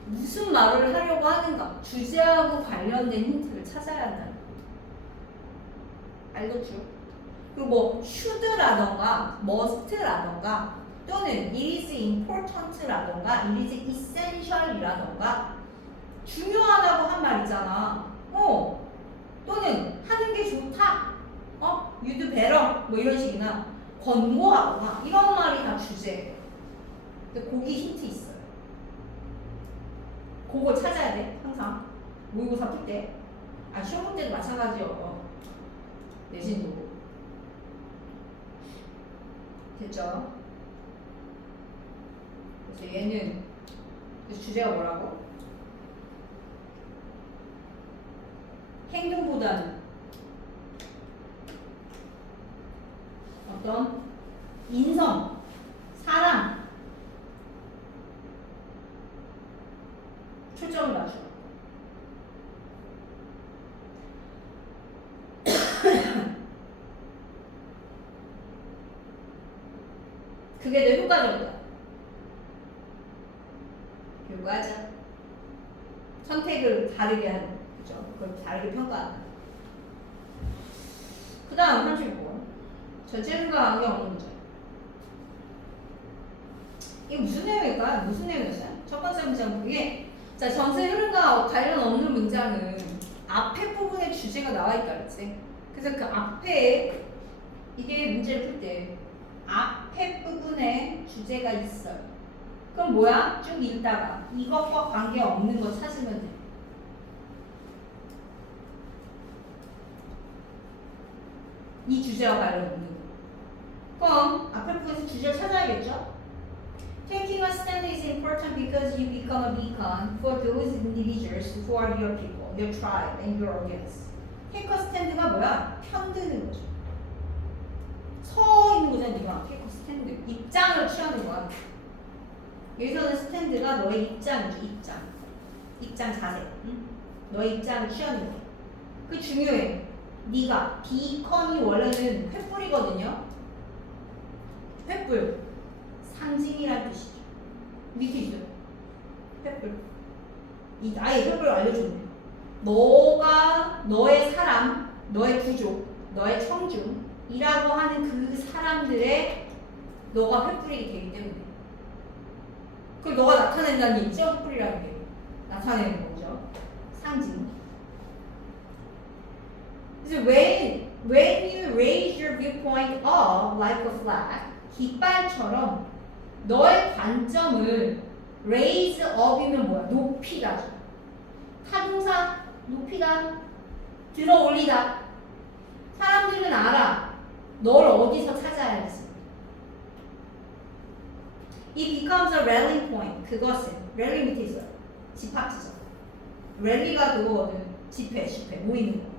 무슨 말을 하려고 하는가, 주제하고 관련된 힌트를 찾아야 한다는 거. 알겠죠? 그리고 뭐 should라던가 must라던가 또는 it is important라던가 it is essential이라던가 중요하다고 한 말 있잖아. 또는 하는 게 좋다. you do better 뭐 이런 식이나 권고하거나 이런 말이 다 주제예요. 근데 거기 힌트 있어요. 그걸 찾아야 돼. 항상 모의고사 풀 때. 시험 문제도 마찬가지요. 내신도. 됐죠? 그래서 얘는 그래서 주제가 뭐라고? 행동보다는 어떤 인성, 사람 초점을 맞춰. 그게 더 효과적이다. 효과적. 선택을 다르게 하는 거죠. 그걸 다르게 평가하는. 그 다음 35번. 전체 생각하기 없는 문제. 이게 무슨 내용일까요? 무슨 내용이었어요? 첫 번째 문장 이게 자 전체 흐름과 관련 없는 문장은 앞에 부분에 주제가 나와 있다 그랬지. 그래서 그 앞에 이게 문제를 풀 때 앞에 부분에 주제가 있어요. 그럼 뭐야? 쭉 읽다가 이것과 관계없는 거 찾으면 돼. 이 주제와 관련 없는 거. 그럼 앞에 부분에서 주제를 찾아야겠죠? Taking a stand is important because you become a beacon for those individuals who are your people, your tribe, and your audience. Take a stand가 뭐야? 편드는 거죠. 서 있는 거잖아, 네가. take a stand. 입장을 취하는 거야. 여기서는 스탠드가 너의 입장이죠, 입장. 입장 자세. 응? 너의 입장을 취하는 거야. 그게 중요해. 네가 비컨이 원래는 횃불이거든요. 횃불. 상징이란 뜻이죠. 밑에 있어요. 횃불. 이 아예 횃불을 알려줬네. 너가 너의 사람, 너의 부족, 너의 청중이라고 하는 그 사람들의 너가 횃불이게 되기 때문에 그걸 너가 나타낸다는 얘기죠. 횃불이라는 게 나타내는 거죠. 상징. 그래서 when you raise your viewpoint up like a flag, 깃발처럼 너의 관점을 raise up이면 뭐야? 높이다죠. 타동사 높이다, 들어 올리다. 사람들은 알아. 널 어디서 찾아야 할지. It becomes a rallying point. 그것은 rally 밑에 있어요. 집합지죠. 랠리가 그거거든. 집회 모이는 거.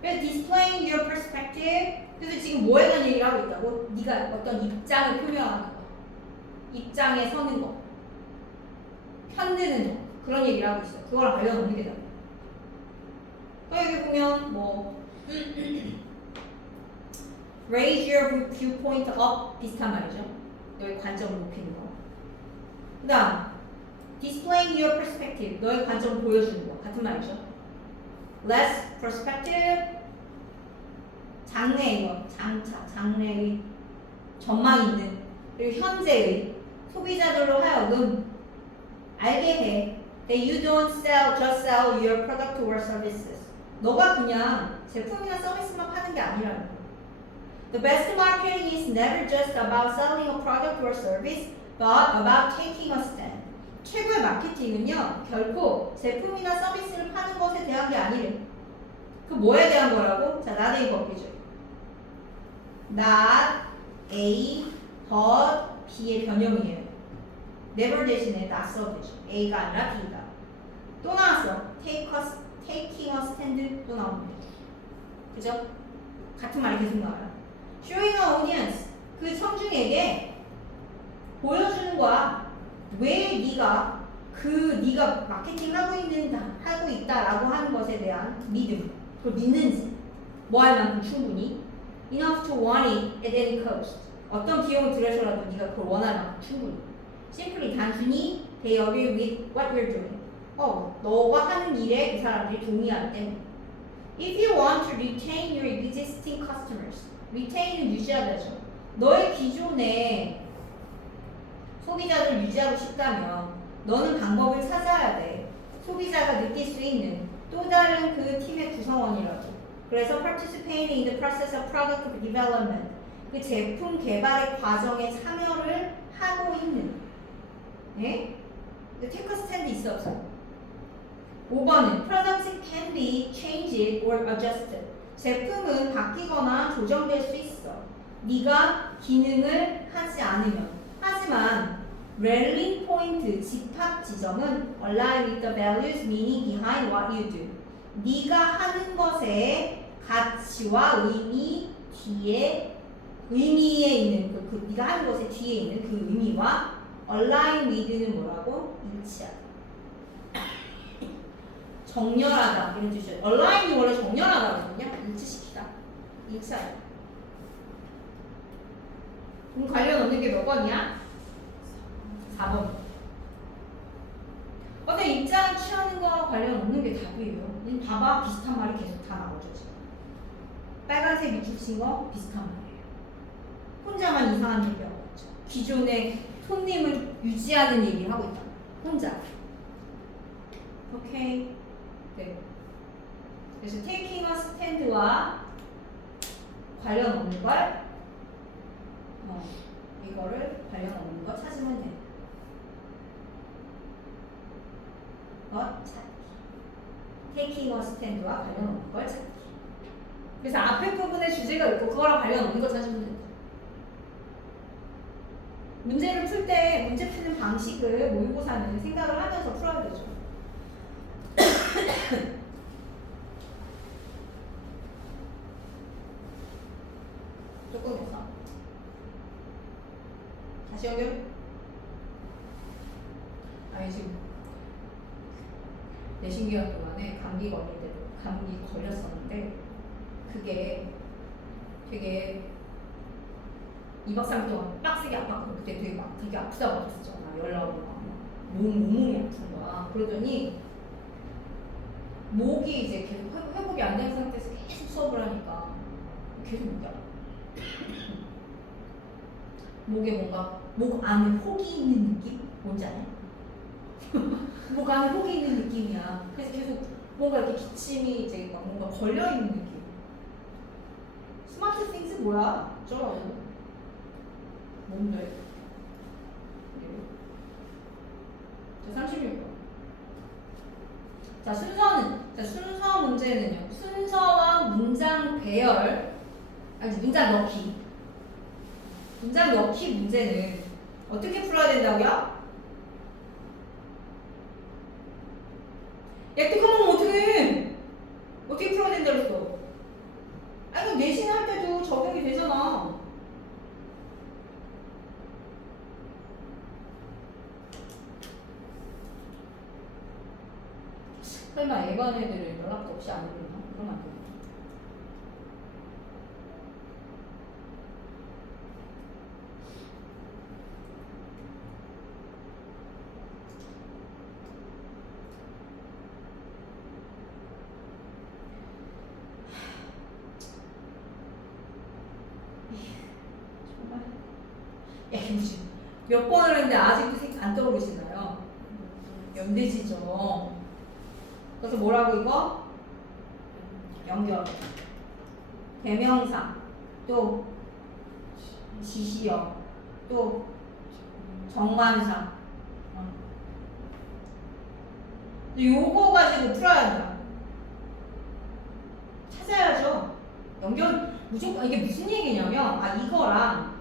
그래서 displaying your perspective. 그래서 지금 뭐에 대한 얘기를 하고 있다고? 네가 어떤 입장을 표명하는 거, 입장에 서는 거, 편드는 거, 그런 얘기를 하고 있어요. 그거랑 관련 없는 게 답이에요. 여기 보면 뭐 raise your viewpoint up 비슷한 말이죠. 너의 관점을 높이는 거. 그다음 displaying your perspective 너의 관점을 보여주는 거 같은 말이죠. less perspective 장래의 거, 장래의 전망 있는 그리고 현재의 소비자들로 하여금 알게 해 that you don't just sell your product or services. 너가 그냥 제품이나 서비스만 파는 게 아니라는 거야. The best marketing is never just about selling a product or service, but about taking a stand. 최고의 마케팅은요, 결코 제품이나 서비스를 파는 것에 대한 게 아니래. 그 뭐에 대한 거라고? 자, not A 법이죠. not A, but B의 변형이에요. never 대신에 not 써되죠. A가 아니라 B가. 또 나왔어. taking a stand 또 나옵니다. 그죠? 같은 말이 계속 나와요. showing a audience 그 청중에게 보여주는 거야. 왜 네가 네가 마케팅 하고 있다라고 하는 것에 대한 믿음, 그걸 믿는지, 뭐 할 만큼 충분히 enough to want it at any cost. 어떤 비용을 들여서라도 네가 그걸 원할 만큼 충분히. simply 단순히 they agree with what you're doing. 너가 하는 일에 그 사람들이 동의하기 때문에. If you want to retain your existing customers, retain은 유지하다죠. 너의 기존의 소비자를 유지하고 싶다면 너는 방법을 찾아야 돼. 소비자가 느낄 수 있는 또 다른 그 팀의 구성원이라고. 그래서 participating in the process of product development. 그 제품 개발의 과정에 참여를 하고 있는. 네? 테크 스탠드 있어 없어? 5번은 products can be changed or adjusted. 제품은 바뀌거나 조정될 수 있어. 네가 기능을 하지 않으면. 하지만 rallying point 집합 지점은 align with the values meaning behind what you do. 네가 하는 것의 가치와 의미에 있는 네가 하는 것의 뒤에 있는 그 의미와 align with는 뭐라고? 일치하다. 정렬하다 이런 뜻이에요. align이 원래 정렬하다거든요. 일치시키다. 일치하다. 그럼 관련 없는 게 몇 번이야? 4번. 어떤 입장을 취하는 거와 관련 없는 게 답이에요. 봐봐. 비슷한 말이 계속 다 나오죠. 지금. 빨간색 밑줄 친 거 비슷한 말이에요. 혼자만 이상한 얘기하고 있죠. 기존의 손님을 유지하는 얘기를 하고 있다. 혼자. 오케이. 네. 그래서 taking a stand와 관련 없는 걸 이거를 관련 없는 거 찾으면 돼. 찾기. taking a stand와 관련 없는 걸 찾기. 그래서 앞에 부분에 주제가 있고 그거랑 관련 없는 거 찾으면 된다. 문제를 풀 때 문제 푸는 방식을 모의고사는 생각을 하면서 풀어야 되죠. 조금 됐어. 다시 연결. 아니 지금 내신 기간 동안에 감기 걸렸었는데 그게 되게 2박 3일 동안 빡세게 아팠고 그때 되게 아프다고 그랬었잖아. 연락이 몸이 아픈 거야. 그러더니 목이 이제 계속 회복이 안 된 상태에서 계속 수업을 하니까 계속 목이 아파. 목에 뭔가 목 안에 혹이 있는 느낌? 뭔지 아냐? 목 안에 혹이 있는 느낌이야. 그래서 계속 뭔가 이렇게 기침이 이제 막 뭔가 걸려 있는 느낌. 스마트 띵스 뭐야? 어쩌라고? 뭔데? 자, 36번. 자, 순서 문제는요. 순서와 문장 배열, 문장 넣기. 문장 넣기 문제는 어떻게 풀어야 된다고요? 약득하면 어떻게 풀어야 된다 그랬어? 이거 내신 할 때도 적용이 되잖아. 설마 애반 애들은 연락도 없이 안 해주나? 그러면 안 되나? 야, 무슨 몇 번을 했는데 아직도 안 떠오르시나요? 연대지죠. 그래서 뭐라고 이거? 연결. 대명사. 또 지시어. 또 정관사. 요거 가지고 풀어야 한다. 찾아야죠. 연결 무조건 이게 무슨 얘기냐면 이거랑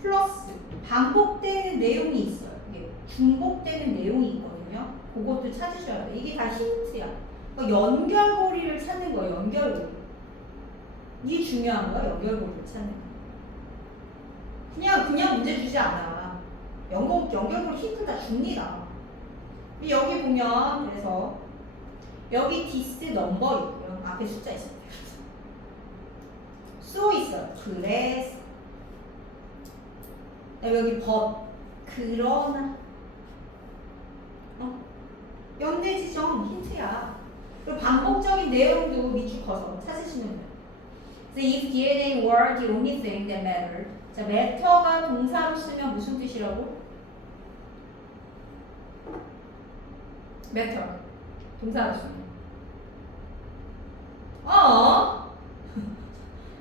플러스 반복되는 내용이 있어요. 이게 중복되는 내용이 있거든요. 그것도 찾으셔야 돼요. 이게 다 힌트야. 그러니까 연결고리를 찾는 거예요. 연결고리. 이게 중요한 거야. 연결고리를 찾는 거. 그냥 문제 주지 않아. 연결고리 힌트 다 줍니다. 여기 보면 그래서 여기 디스 넘버 있고요. 앞에 숫자 있어요. 쏘 있어요. 그래서 여기 but 그러나 연대지정 힌트야. 그리고 반복적인 내용도 밑줄 커서 찾으시면 돼요. 그래서 if DNA were the only thing that mattered. 자, matter가 동사로 쓰면 무슨 뜻이라고? matter 동사로 쓰면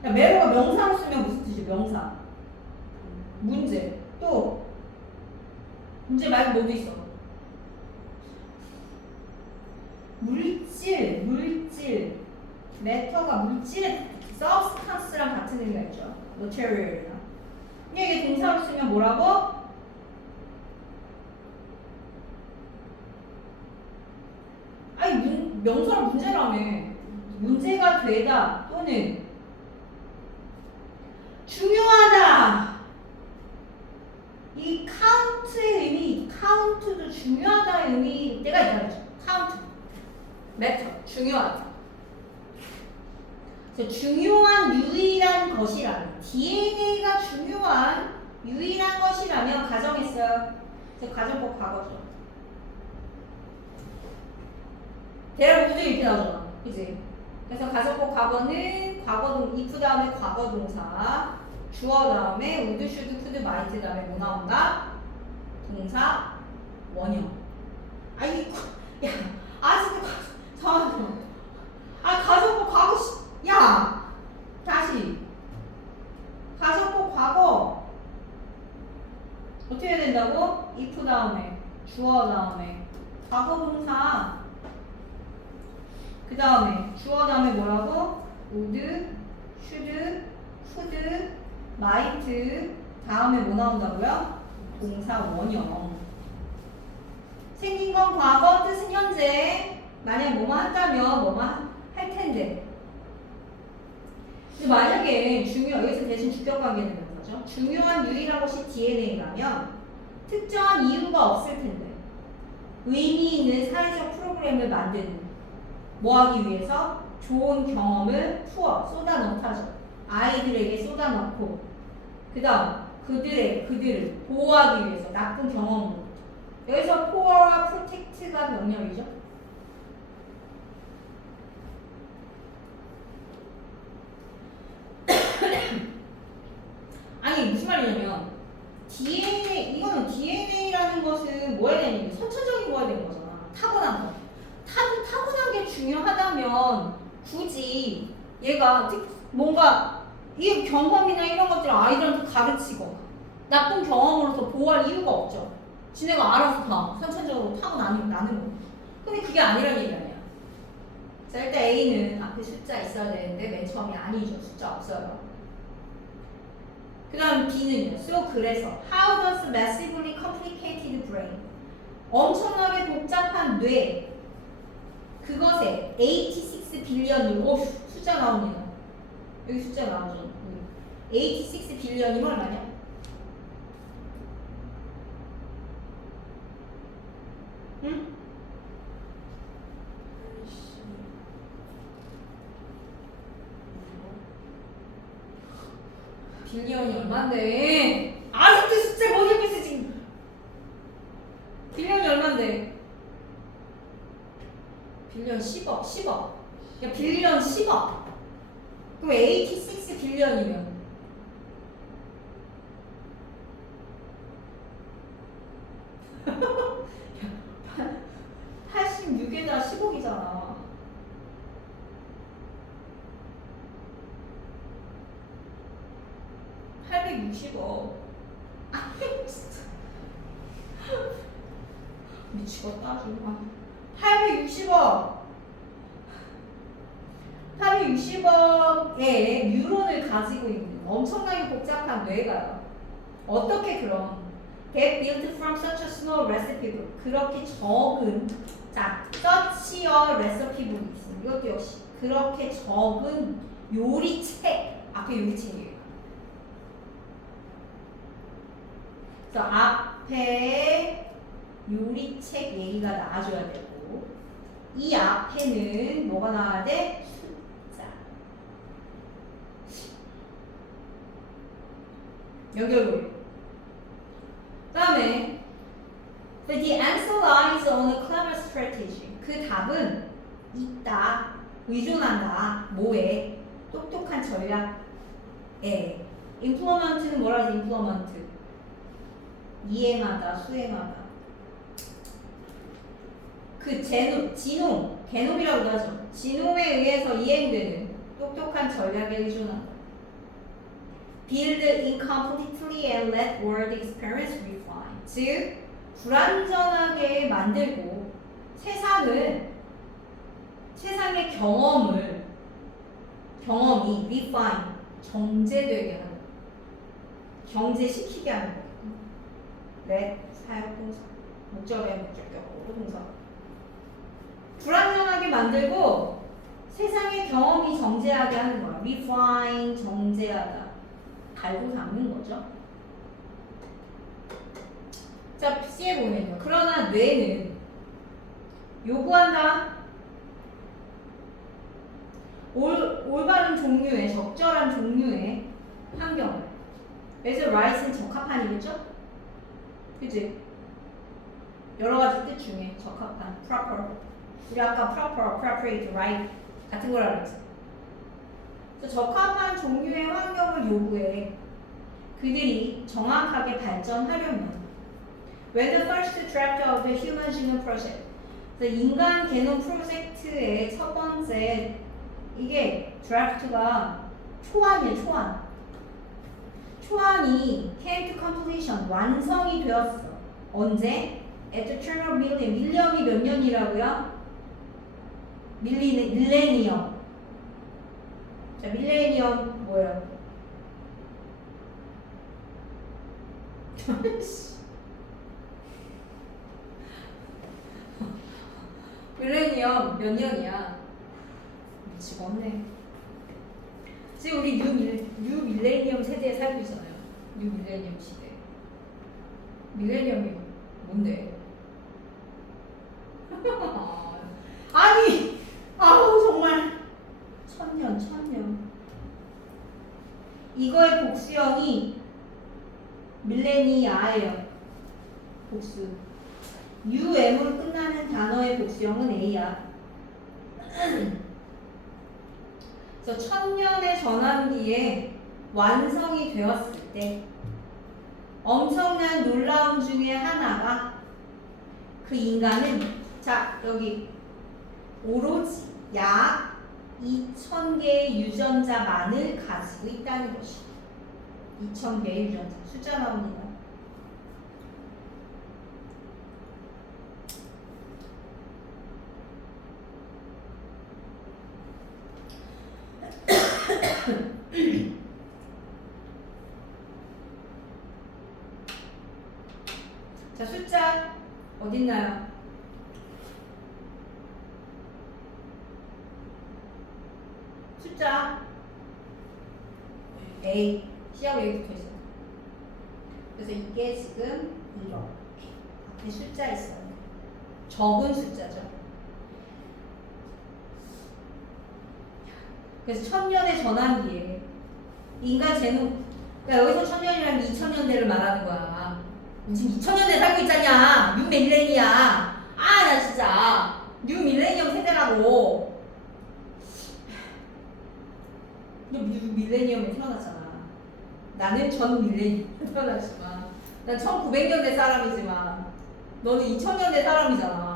야, matter가 명사로 쓰면 무슨 뜻이야? 명사. 문제. 또 문제 말고 뭐도 있어? 물질. matter가 물질의 substance랑 같은 의미가 있죠. material이나. 근데 이게 동사로 쓰면 뭐라고? 명사로 문제라며. 문제가 되다 또는 중요하다. 이 카운트의 의미, 카운트도 중요하다의 의미 때가 있다죠. 카운트, 매터, 중요하다. 그래서 중요한 유일한 것이라면 DNA가 중요한 유일한 것이라면 가정했어요. 그래서 가정법 과거죠. 대략 문제 이렇게 나오잖아. 그치? 그래서 가정법 과거는 과거동, if 다음에 과거동사, 주어 다음에 would, should, could, might 다음에 뭐 나온다? 동사, 원형. 야, 아직도 잠깐만. 가정법 과거, 야! 다시. 가정법 과거. 어떻게 해야 된다고? if 다음에, 주어 다음에, 과거동사, 그 다음에 주어 다음에 뭐라고? would, should, could, might 다음에 뭐 나온다고요? 동사 원형. 생긴 건 과거, 뜻은 현재. 만약 뭐뭐 한다면 뭐뭐 할 텐데. 근데 만약에 여기서 대신 주격관계 되는 거죠. 중요한 유일한 것이 DNA라면 특정한 이유가 없을 텐데 의미 있는 사회적 프로그램을 만드는 뭐 하기 위해서? 좋은 경험을 쏟아넣다죠. 아이들에게 쏟아넣고 그 다음 그들을 보호하기 위해서 나쁜 경험으로. 여기서 poor와 protect가 명령이죠. 아니 무슨 말이냐면 이거는 DNA라는 것은 뭐 해야 되냐면 선천적인 거 해야 되는 거잖아. 타고난 거. 타고난 게 중요하다면 굳이 얘가 뭔가 이 경험이나 이런 것들을 아이들한테 가르치고 나쁜 경험으로서 보호할 이유가 없죠. 지네가 알아서 다 선천적으로 타고나는 거. 근데 그게 아니란 얘기 아니야. 자, 일단 A는 앞에 숫자 있어야 되는데 맨 처음이 아니죠. 숫자 없어요. 그 다음 B는요. 그래서 How does massively complicated brain 엄청나게 복잡한 뇌 그것에 86 빌리언이 숫자 나옵니다. 여기 숫자 나오죠. 86 빌리언이면 얼마냐? 응? 빌리언이 얼만데? 아직도 숫자 못 읽겠어 지금. 빌리언이 얼만데? 빌리언 10억. 야, 빌리언 10억. 그럼 86 빌리언이면 860억. 아, 진짜. 미치겠다, 아주. 860억. 860억의 뉴런을 가지고 있는 엄청나게 복잡한 뇌가요. 어떻게 그럼 get built from such a small recipe book 그렇게 적은 자 such a recipe book이 있습니다. 이것도 역시 그렇게 적은 요리책 앞에 요리책이에요. 그래서 앞에 요리책 얘기가 나와줘야 되고 이 앞에는 뭐가 나와야 돼? 숫자. 연결고리. 다음에 the answer lies on a clever strategy. 그 답은 있다, 의존한다, 뭐에? 똑똑한 전략에. implement는 뭐라 하지? implement. 이행하다, 수행하다. 그 지놈이라고도 하죠. 지놈에 의해서 이행되는 똑똑한 전략에 의존한다. Build incompletely and let world experience refine. 즉, 불완전하게 만들고 세상의 경험이 refine, 정제되게 하는 거. 경제시키게 하는 거. let, 사역동사, 목적의 목적격, 동사. 불완전하게 만들고 세상의 경험이 정제하게 하는 거야. refine, 정제하다. 갈고 닦는 거죠. 자, C에 보면요. 그러나 뇌는 요구한다. 올바른 종류의, 적절한 종류의 환경을. 그래서 right은 적합한이겠죠? 그치? 여러 가지 뜻 중에 적합한, proper. 우리 아까 proper, appropriate, right 같은 걸 알았지? 그래서 적합한 종류의 환경을 요구해. 그들이 정확하게 발전하려면 When the first draft of the Human Genome Project 인간 게놈 프로젝트의 첫 번째 이게 드래프트가 초안이에요. 초안이 came to completion 완성이 되었어. 언제? At the turn of millennium. 밀리엄이 몇 년이라고요? 밀레니엄. 자, 밀레니엄 뭐예요? 밀레니엄 몇 년이야? 미치겠네. 지금 우리 뉴 밀레니엄 세대에 살고 있잖아요. 뉴 밀레니엄 시대. 밀레니엄이 뭔데? 아니, 아우 정말 천년. 이거의 복수형이 밀레니아예요. 복수. UM으로 끝나는 단어의 복수형은 A야. 그래서 1000년의 전환기에 완성이 되었을 때 엄청난 놀라움 중에 하나가 그 인간은 자 여기 오로지 약 2000개의 유전자만을 가지고 있다는 것이 2000개의 유전자 숫자 나옵니다. 자, 숫자 어딨나요? 숫자 A, C하고 A 붙어있어요. 그래서 이게 지금 이렇게 앞에 숫자 있어요. 적은 숫자죠. 그래서 1000년의 전환기에 인간 제노 그러니까 여기서 1000년이라는 2000년대를 말하는 거야. 지금 2000년대 살고 있잖냐. 뉴 밀레니아. 아 나 진짜 뉴 밀레니엄 세대라고. 너 뉴 밀레니엄에 태어났잖아. 나는 전 밀레니엄에 태어났지만 난 1900년대 사람이지만 너는 2000년대 사람이잖아.